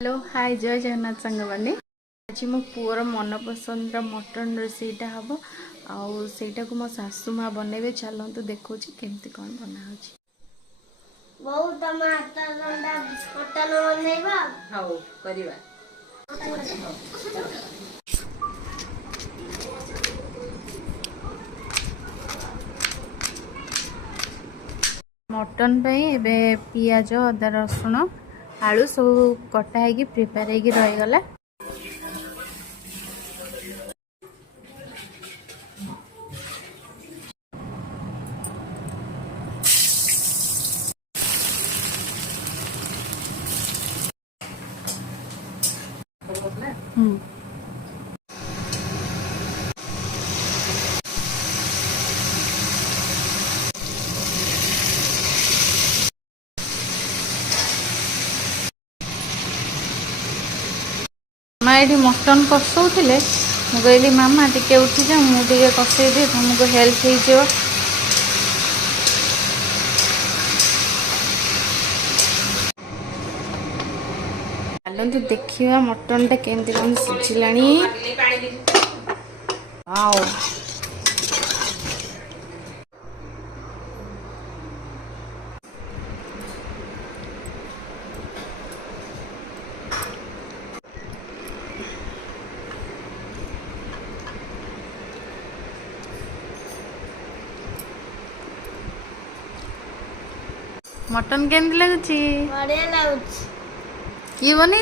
hello hi जय जगन्नाथ सांग मैंने आज मो पुअर मन पसंद मटन रोसईटा हम आईटा को मो सासू माँ बनइबे चलतु देखो केमती कौन बना मटन पे पियाज अदा रसुण आलू सब कटा है प्रिपेयर है रहीगला माँ ये मटन कषौले मुझे कहली मामा टिके उठी जा मुझे कषे दिए तुमको हेल्प हो चलते देखा मटन टा केमती कौन सिझिला मटन केमती लगुच बढ़िया लगुच किए बन